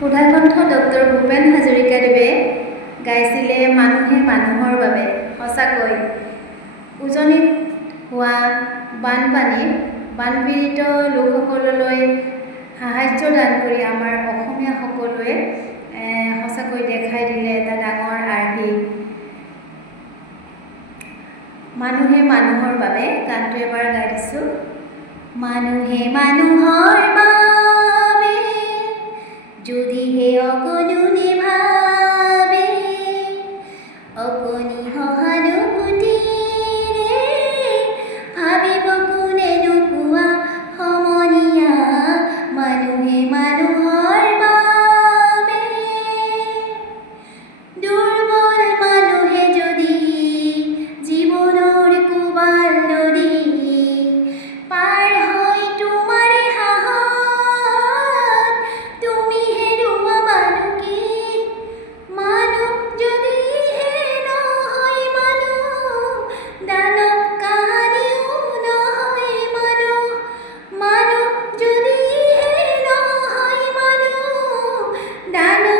Sudhakantha doctor Bhupen হাজৰিকাদেৱে গাইছিলে মানুহে মানুহৰ বাবে। সঁচাকৈ উজনিত হোৱা বানপানীত বানপীড়িত লোকসকললৈ সাহায্য দান কৰি আমাৰ অসমীয়া সকলোৱে সঁচাকৈ দেখাই দিলে এটা ডাঙৰ আৰ্হি। মানুহে মানুহৰ বাবে গানটো এবাৰ গাই দিছোঁ। মানুহে মানুহৰ বাবে যদিহে অকণো ভাবে, অকণি সহানুভূতিৰে ভাবিব কোনে নোপোৱা সমনীয়া। মানুহে মানুহৰ বাবে দুৰ্বল মানুহে যদি জীৱনৰ কোবাল নদী পাৰ হৈ তোমাৰ সাহত তুমি হেৰুৱা মানুহ কি? মানুহ যদিহে নহয় মানুহ, দানৱ কাহানিও নহয় মানুহ। মানুহ যদিহে নহয় মানুহ, দানৱ